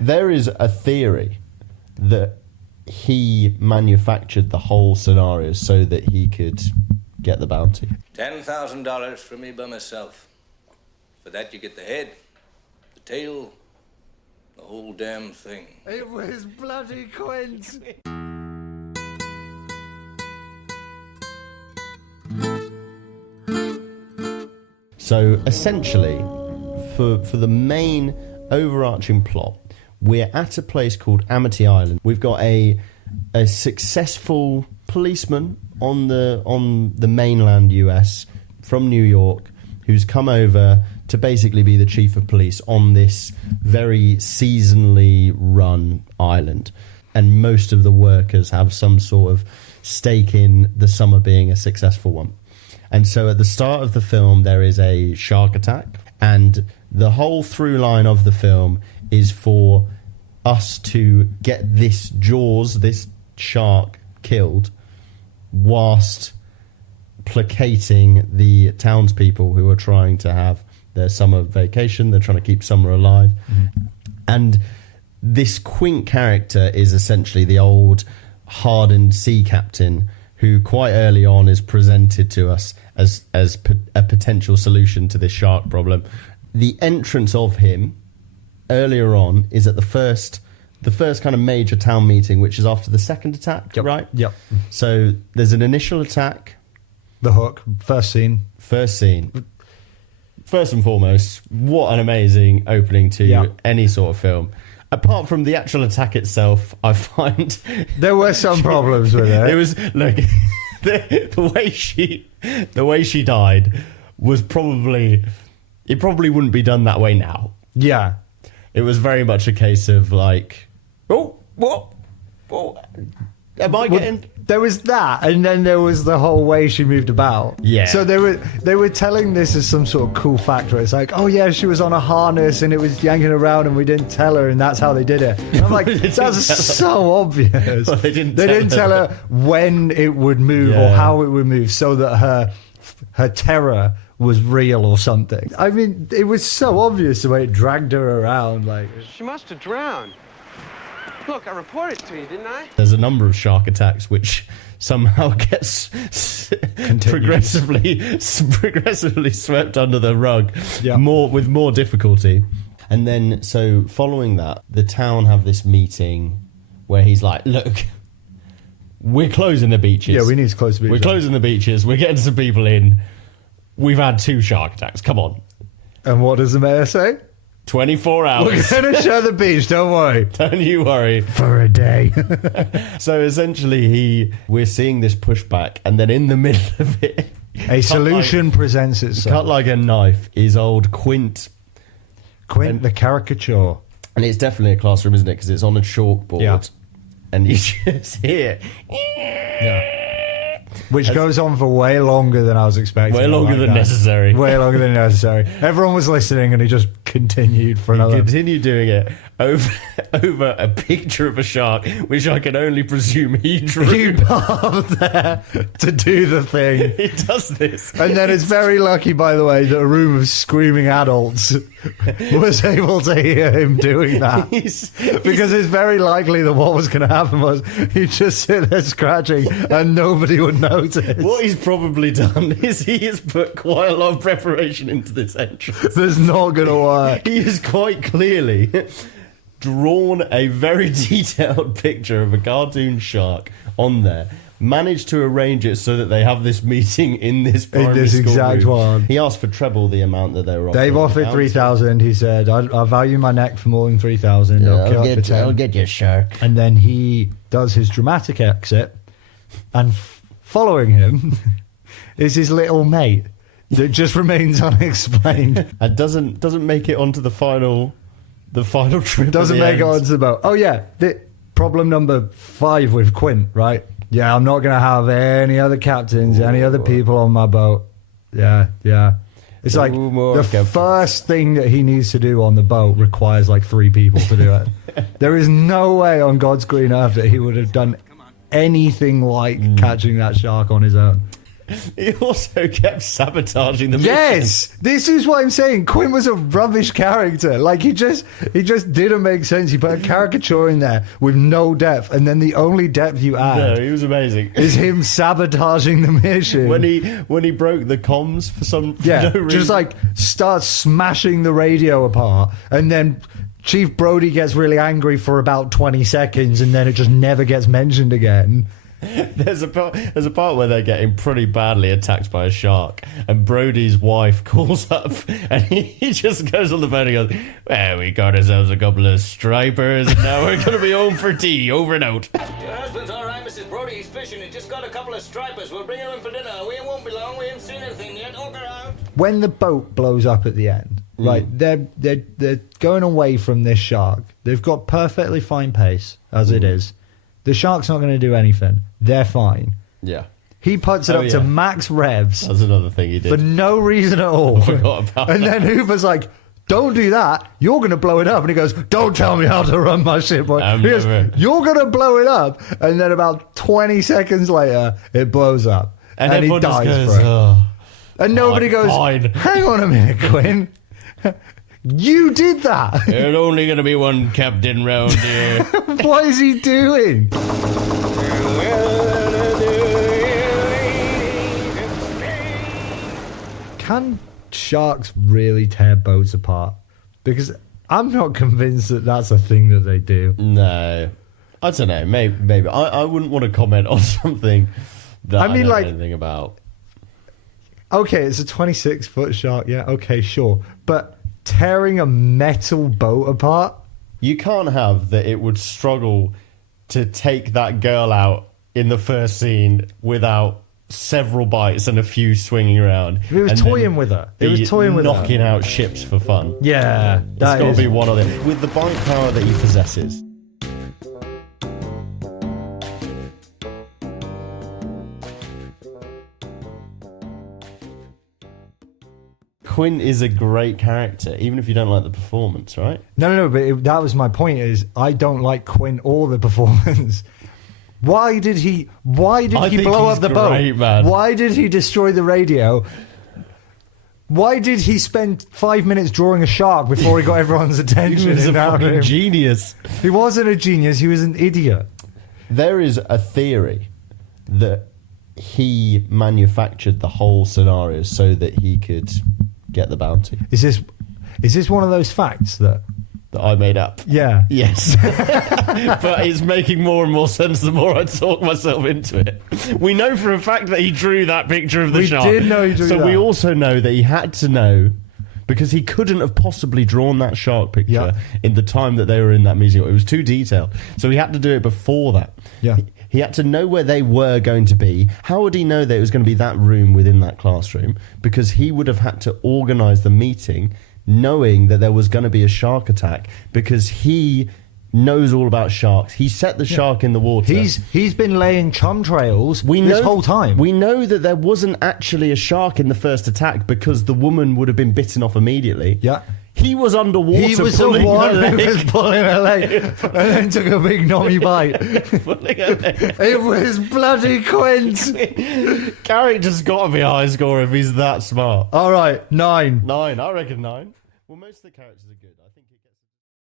There is a theory that he manufactured the whole scenario so that he could get the bounty. $10,000 for me by myself. For that you get the head, the tail, the whole damn thing. It was bloody Quint. So essentially, for the main overarching plot, we're at a place called Amity Island. We've got a successful policeman on the mainland US from New York who's come over to basically be the chief of police on this very seasonally run island. And most of the workers have some sort of stake in the summer being a successful one. And so at the start of the film, there is a shark attack. And the whole through line of the film is for us to get this Jaws, this shark, killed whilst placating the townspeople who are trying to have their summer vacation. They're trying to keep summer alive. Mm-hmm. And this Quint character is essentially the old hardened sea captain who quite early on is presented to us as a potential solution to this shark problem. The entrance of him earlier on is at the first kind of major town meeting, which is after the second attack, yep. Right? Yep. So there's an initial attack. The hook, first scene. First and foremost, what an amazing opening to any sort of film. Apart from the actual attack itself, I find there were some problems with it. It was, look, the way she died was probably wouldn't be done that way now. Yeah. It was very much a case of like, oh, what? Am I getting... There was that, and then there was the whole way she moved about. Yeah. So they were telling this as some sort of cool factor. It's like, oh yeah, she was on a harness and it was yanking around and we didn't tell her, and that's how they did it. And I'm like, that's so obvious. Well, they didn't tell her when it would move or how it would move, so that her terror was real or something. I mean, it was so obvious the way it dragged her around. Like, she must have drowned. Look, I reported to you, didn't I? There's a number of shark attacks which somehow gets progressively swept under the rug, with more difficulty. And then, so following that, the town have this meeting where he's like, look, we're closing the beaches. Yeah, we need to close the beaches. We're closing the beaches. We're getting some people in. We've had 2 shark attacks. Come on. And what does the mayor say? 24 hours. We're going to share the beach, don't worry. Don't you worry. For a day. So essentially, we're seeing this pushback, and then in the middle of it... a solution presents itself. Cut like a knife is old Quint. Quint, the caricature. And it's definitely a classroom, isn't it? Because it's on a chalkboard. Yeah. And you just hear... Yeah. Which goes on for way longer than I was expecting. Way longer than necessary. Way longer than necessary. Everyone was listening and he just continued for another... He continued doing it over a picture of a shark, which I can only presume he drew. He up there to do the thing. He does this. And then it's very lucky, by the way, that a room of screaming adults was able to hear him doing that. Because it's very likely that what was going to happen was he'd just sit there scratching and nobody would notice. What he's probably done is he has put quite a lot of preparation into this entrance. That's not going to work. He has quite clearly drawn a very detailed picture of a cartoon shark on there, managed to arrange it so that they have this meeting in this primary school exact room. one. He asked for treble the amount that they were offering. They've offered 3,000. He said, I value my neck for more than 3,000. Yeah, I'll get you a shark. And then he does his dramatic exit, and following him is his little mate that just remains unexplained. And doesn't make it onto the final trip. Doesn't make it onto the boat. Oh yeah, the problem number 5 with Quint, right? Yeah, I'm not going to have any other captains, any other people on my boat. Yeah. It's like the first thing that he needs to do on the boat requires like 3 people to do it. There is no way on God's green earth that he would have done anything like catching that shark on his own. He also kept sabotaging the mission. Yes, this is what I'm saying. Quint was a rubbish character. Like he just didn't make sense. He put a caricature in there with no depth, and then the only depth you add No, he was amazing. is him sabotaging the mission. When he broke the comms for no reason. just like starts smashing the radio apart, and then Chief Brody gets really angry for about 20 seconds, and then it just never gets mentioned again. There's a part where they're getting pretty badly attacked by a shark, and Brody's wife calls up, and he just goes on the phone and goes, "Well, we got ourselves a couple of stripers, and now we're going to be home for tea. Over and out." Your husband's all right, Mrs. Brody. He's fishing. He just got a couple of stripers. We'll bring him in for dinner. We won't be long. We haven't seen anything yet. Walk around. When the boat blows up at the end, right, they're going away from this shark. They've got perfectly fine pace as it is. The shark's not going to do anything. They're fine. Yeah. He puts it up to max revs. That's another thing he did. For no reason at all. I forgot about and then Hoover's like, "Don't do that. You're going to blow it up." And he goes, "Don't tell me how to run my ship." He goes, "You're going to blow it up." And then about 20 seconds later, it blows up. And he dies goes, for it. "Oh, And nobody goes, fine." "Hang on a minute, Quint. You did that." There's only going to be one captain round here. What is he doing? Can sharks really tear boats apart? Because I'm not convinced that that's a thing that they do. No. I don't know. Maybe. I wouldn't want to comment on something that I don't know anything about. Okay, it's a 26-foot shark. Yeah, okay, sure. But tearing a metal boat apart? You can't have that it would struggle to take that girl out in the first scene without several bites and a few swinging around. It was toying with her. It was toying with her. Knocking out ships for fun. Yeah. It's got to be one of them. With the bite power that he possesses. Quint is a great character, even if you don't like the performance, right? No, but that was my point. Is I don't like Quint or the performance. Why did he blow up the boat? Man. Why did he destroy the radio? Why did he spend 5 minutes drawing a shark before he got everyone's attention? He was a fucking genius. He wasn't a genius. He was an idiot. There is a theory that he manufactured the whole scenario so that he could get the bounty. Is this one of those facts that I made up? Yeah. Yes. But it's making more and more sense the more I talk myself into it. We know for a fact that he drew that picture of the shark. We did know he drew that. So we also know that he had to know, because he couldn't have possibly drawn that shark picture in the time that they were in that museum. It was too detailed. So he had to do it before that. Yeah. He had to know where they were going to be. How would he know that it was going to be that room within that classroom? Because he would have had to organise the meeting knowing that there was going to be a shark attack, because he knows all about sharks. He set the shark in the water. He's been laying chemtrails this whole time. We know that there wasn't actually a shark in the first attack because the woman would have been bitten off immediately. Yeah. He was underwater. He was the one who was pulling her leg and then took a big nommy bite. It was bloody Quint. Character's got to be a high score if he's that smart. All right, 9. 9, I reckon 9. Well, most of the characters are good.